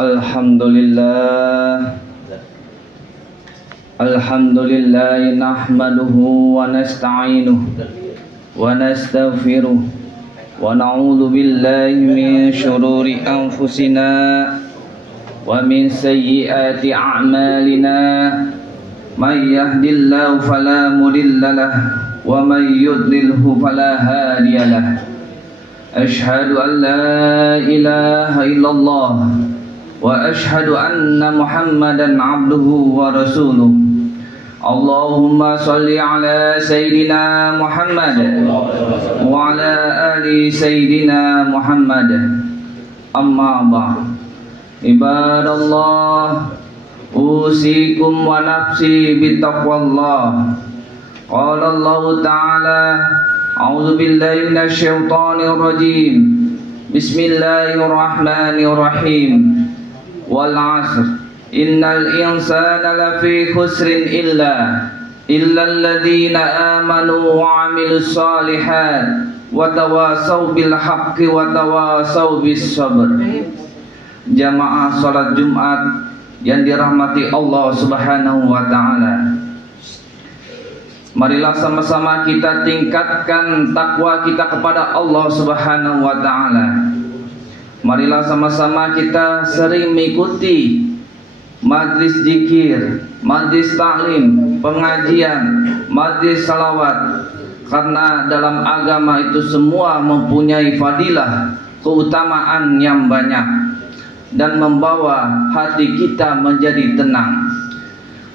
Alhamdulillah nahmaduhu wa nasta'inuhu wa nastaghfiruh wa na'udzu billahi min syururi anfusina wa min sayyiati a'malina may yahdihillahu fala mudilla lahu wa may yudlilhu fala hadiya lahu. Asyhadu an la ilaha illallah wa asyhadu anna Muhammadan abduhu wa rasuluh. Allahumma salli ala Sayyidina Muhammad wa ala ali Sayyidina Muhammad. Amma ba'd. Ibadallah, usikum wa nafsi bittaqwallah. Qala Allah Ta'ala, a'udzu billahi minasy syaithanir rajim. Bismillahirrahmanirrahim. Wal 'asr innal insana lafi khusrin illa alladziina amanu wa 'amilus shalihat wa tawasaw bil haqqi wa tawasaw bis sabr. Jamaah salat Jumat yang dirahmati Allah Subhanahu wa taala, marilah sama-sama kita tingkatkan takwa kita kepada Allah Subhanahu wa taala. Marilah sama-sama kita sering mengikuti majlis zikir, majlis taklim, pengajian, majlis salawat, karena dalam agama itu semua mempunyai fadilah, keutamaan yang banyak dan membawa hati kita menjadi tenang.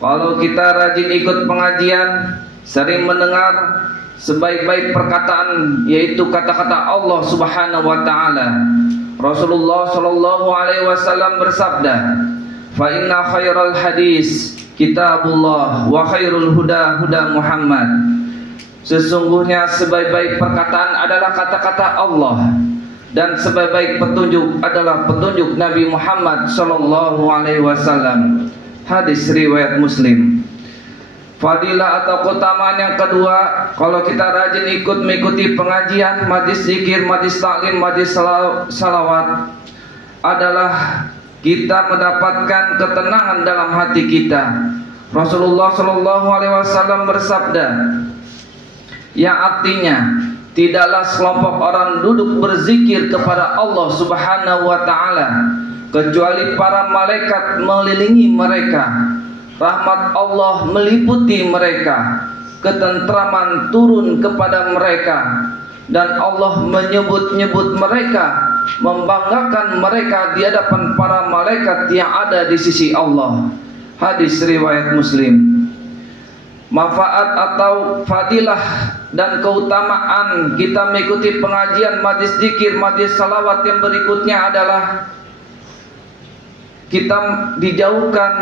Kalau kita rajin ikut pengajian, sering mendengar sebaik-baik perkataan, yaitu kata-kata Allah Subhanahu wa taala. Rasulullah sallallahu alaihi wasallam bersabda, "Fa inna khairal hadis kitabullah wa khairul huda huda Muhammad." Sesungguhnya sebaik-baik perkataan adalah kata-kata Allah, dan sebaik-baik petunjuk adalah petunjuk Nabi Muhammad sallallahu alaihi wasallam. Hadis riwayat Muslim. Fadilah atau keutamaan yang kedua, kalau kita rajin mengikuti pengajian, majlis zikir, majlis taklim, majlis salawat, adalah kita mendapatkan ketenangan dalam hati kita. Rasulullah sallallahu alaihi wasallam bersabda, yang artinya tidaklah sekelompok orang duduk berzikir kepada Allah Subhanahu wa taala kecuali para malaikat mengelilingi mereka, rahmat Allah meliputi mereka, ketentraman turun kepada mereka, dan Allah menyebut-nyebut mereka, membanggakan mereka di hadapan para malaikat yang ada di sisi Allah. Hadis riwayat Muslim. Manfaat atau fadilah dan keutamaan kita mengikuti pengajian, majlis zikir, majlis salawat yang berikutnya adalah kita dijauhkan,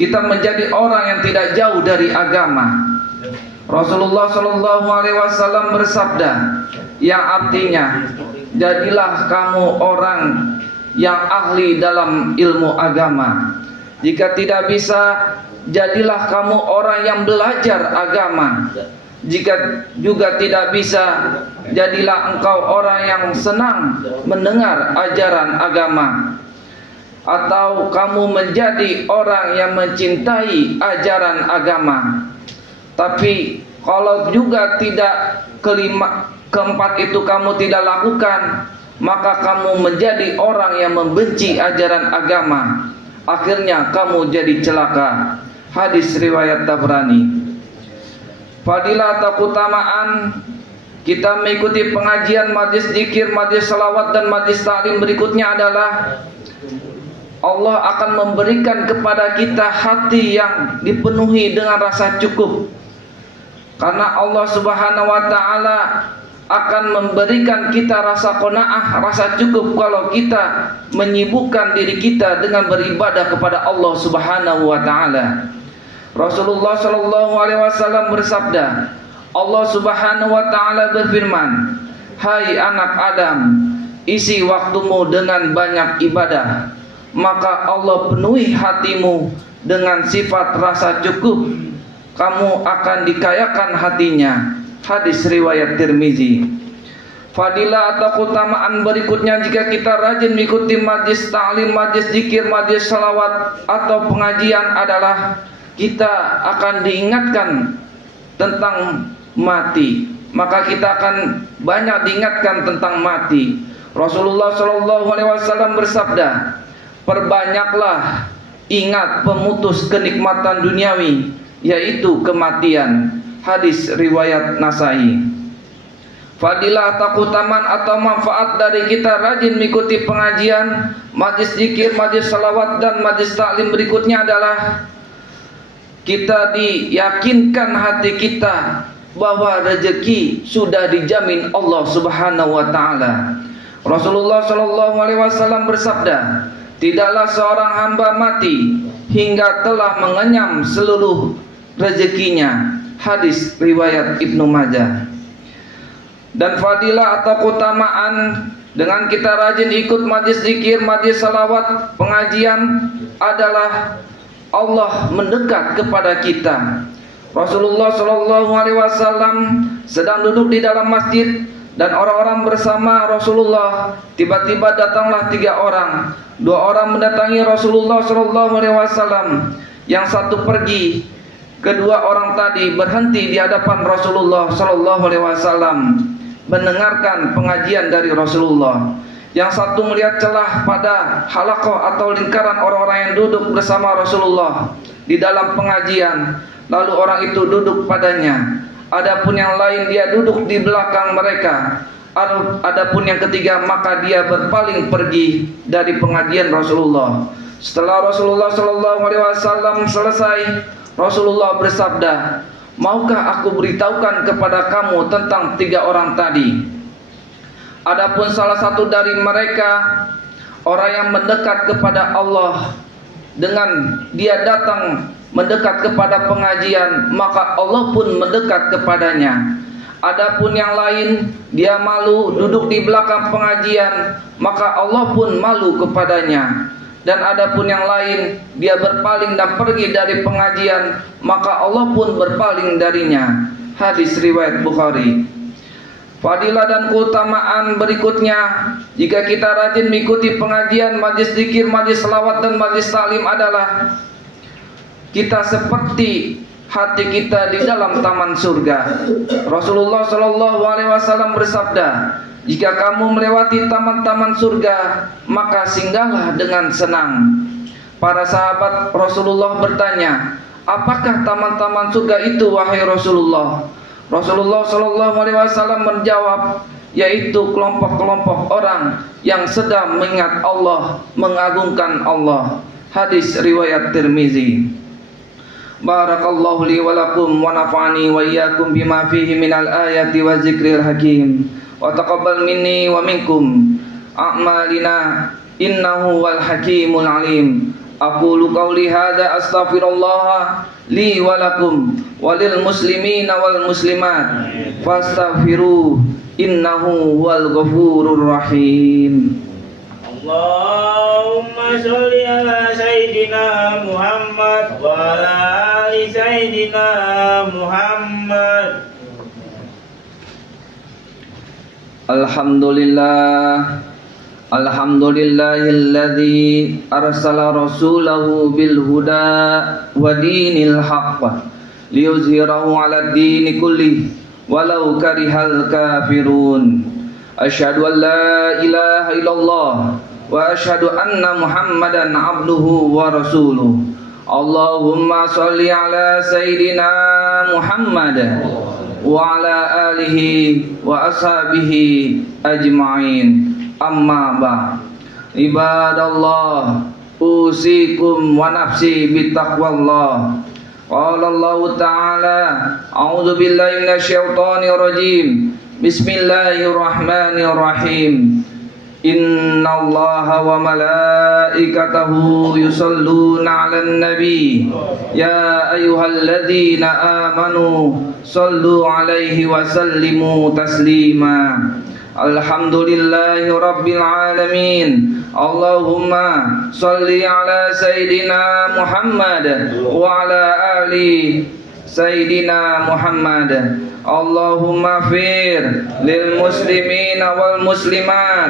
kita menjadi orang yang tidak jauh dari agama. Rasulullah sallallahu alaihi wasallam bersabda, yang artinya, jadilah kamu orang yang ahli dalam ilmu agama. Jika tidak bisa, jadilah kamu orang yang belajar agama. Jika juga tidak bisa, jadilah engkau orang yang senang mendengar ajaran agama. Atau kamu menjadi orang yang mencintai ajaran agama. Tapi kalau juga tidak keempat itu kamu tidak lakukan, maka kamu menjadi orang yang membenci ajaran agama. Akhirnya kamu jadi celaka. Hadis riwayat Tabrani. Fadilah atau keutamaan kita mengikuti pengajian, majlis zikir, majlis salawat, dan majlis taklim berikutnya adalah Allah akan memberikan kepada kita hati yang dipenuhi dengan rasa cukup. Karena Allah Subhanahu wa taala akan memberikan kita rasa qanaah, rasa cukup kalau kita menyibukkan diri kita dengan beribadah kepada Allah Subhanahu wa taala. Rasulullah sallallahu alaihi wasallam bersabda, Allah Subhanahu wa taala berfirman, "Hai anak Adam, isi waktumu dengan banyak ibadah, maka Allah penuhi hatimu dengan sifat rasa cukup, kamu akan dikayakan hatinya." Hadis riwayat Tirmizi. Fadilah atau keutamaan berikutnya, jika kita rajin mengikuti majlis ta'lim, majlis zikir, majlis salawat atau pengajian adalah kita akan diingatkan tentang mati. Maka kita akan banyak diingatkan tentang mati. Rasulullah SAW bersabda, perbanyaklah ingat pemutus kenikmatan duniawi, yaitu kematian. Hadis riwayat Nasai. Fadilah atau keutamaan atau manfaat dari kita rajin mengikuti pengajian, majlis zikir, majlis salawat dan majlis taklim berikutnya adalah kita diyakinkan hati kita bahwa rezeki sudah dijamin Allah Subhanahu wa taala. Rasulullah SAW bersabda, tidaklah seorang hamba mati hingga telah mengenyam seluruh rezekinya. Hadis riwayat Ibnu Majah. Dan fadilah atau keutamaan dengan kita rajin ikut majlis zikir, majlis salawat, pengajian adalah Allah mendekat kepada kita. Rasulullah SAW sedang duduk di dalam masjid dan orang-orang bersama Rasulullah. Tiba-tiba datanglah 3 orang. 2 orang mendatangi Rasulullah SAW. Yang satu pergi. Kedua orang tadi berhenti di hadapan Rasulullah SAW mendengarkan pengajian dari Rasulullah. Yang satu melihat celah pada halaqah atau lingkaran orang-orang yang duduk bersama Rasulullah di dalam pengajian, lalu orang itu duduk padanya. Adapun yang lain dia duduk di belakang mereka. Adapun yang ketiga maka dia berpaling pergi dari pengajian Rasulullah. Setelah Rasulullah SAW selesai, Rasulullah bersabda, maukah aku beritahukan kepada kamu tentang 3 orang tadi? Adapun salah satu dari mereka, orang yang mendekat kepada Allah dengan dia datang mendekat kepada pengajian, maka Allah pun mendekat kepadanya. Adapun yang lain, dia malu duduk di belakang pengajian, maka Allah pun malu kepadanya. Dan adapun yang lain, dia berpaling dan pergi dari pengajian, maka Allah pun berpaling darinya. Hadis riwayat Bukhari. Fadilah dan keutamaan berikutnya, jika kita rajin mengikuti pengajian, majlis zikir, majlis selawat dan majlis taklim adalah kita seperti hati kita di dalam taman surga. Rasulullah SAW bersabda, jika kamu melewati taman-taman surga, maka singgahlah dengan senang. Para sahabat Rasulullah bertanya, apakah taman-taman surga itu wahai Rasulullah? Rasulullah SAW menjawab, yaitu kelompok-kelompok orang yang sedang mengingat Allah, mengagungkan Allah. Hadis riwayat Tirmizi. Barakallahu li wa lakum wa nafa'ani wa iyyakum bima fihi minal ayati wa zikril hakim. Wa taqabbal minni wa minkum a'malina innahu wal hakimul alim. Aqulu qawli hadza astaghfirullah li wa lakum walil muslimina wal muslimat fastaghfiru innahu wal ghafurur rahim. Allahumma sholli ala sayyidina Muhammad wa ala ali sayyidina Muhammad. Alhamdulillah, alhamdulillahilladzi arsala rasulahu bil huda wa dinil haqq liyuzhirahu 'alad dini kullih walau karihal kafirun. Asyhadu an la ilaha illallah wa asyhadu anna Muhammadan abduhu wa rasuluh. Allahumma sholli ala sayyidina Muhammad wa ala alihi wa ashabihi ajma'in. Amma ba'd. Ibadallah, usikum wa nafsi bittaqwallah. Qala Allah ta'ala, a'udzu billahi minasyaitonir rajim. Bismillahirrahmanirrahim. Innallaha wa malaikatahu yusalluna 'alan nabi. Ya ayyuhalladzina amanu sallu 'alaihi wa sallimu taslima. Alhamdulillahi rabbil alamin. Allahumma salli ala sayyidina Muhammad wa ala ali sayyidina Muhammad. Allahumma fir lil muslimina wal muslimat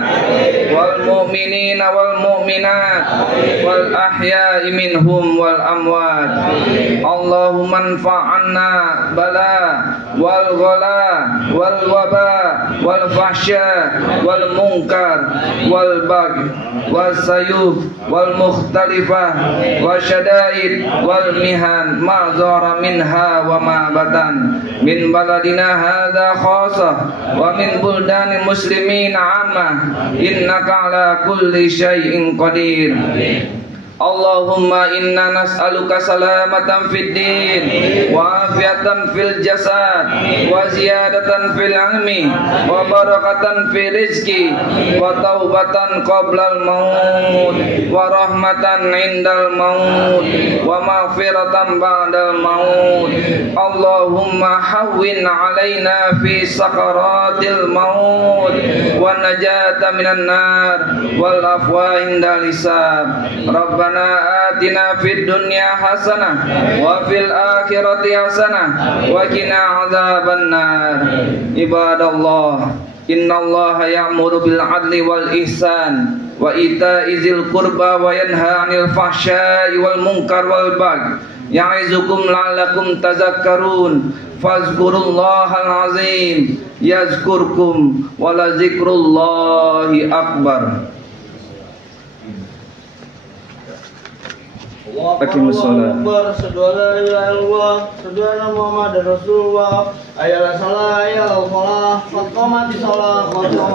wal mu'minina wal mu'minat wal ahya'i minhum wal amwat. Allahumma anfa'anna bala wal ghala wal waba wal fahsya wal munkar wal bagh wal sayuf wal mukhtalifah wa syada'id wal mihan ma zara minha wa ma batan min baladina hadha khasah wa min buldani muslimin amma innaka ala kulli syai'in qadir. Allahumma inna nas'aluka salamatan fid din wa afiatan fil jasad wa ziyadatan fil ilmi wa barakatan fil rizki wa taubatan qablal maut wa rahmatan indal maut wa maghfiratan ba'dal maut. Allahumma hawwin alaina fi sakaratil maut wa najata minan nar wal afwa indal hisab. Rabbana atina fid dunya hasanah wa fil akhirati hasanah wa qina adzabannar. Ibadallah, innallaha ya'muru bil adli wal ihsan wa ita'i dzil qurba wa yanha 'anil fahsya'i wal munkar wal bagh ya'izukum la'allakum tadhakkarun. Fazkurullahal azim yazkurkum wa la zikrullahi akbar. Aqimus shalah. Saudara ya Allah, saudara Muhammad Rasulullah. Ayalah salah, ayalah falah, qamati salah.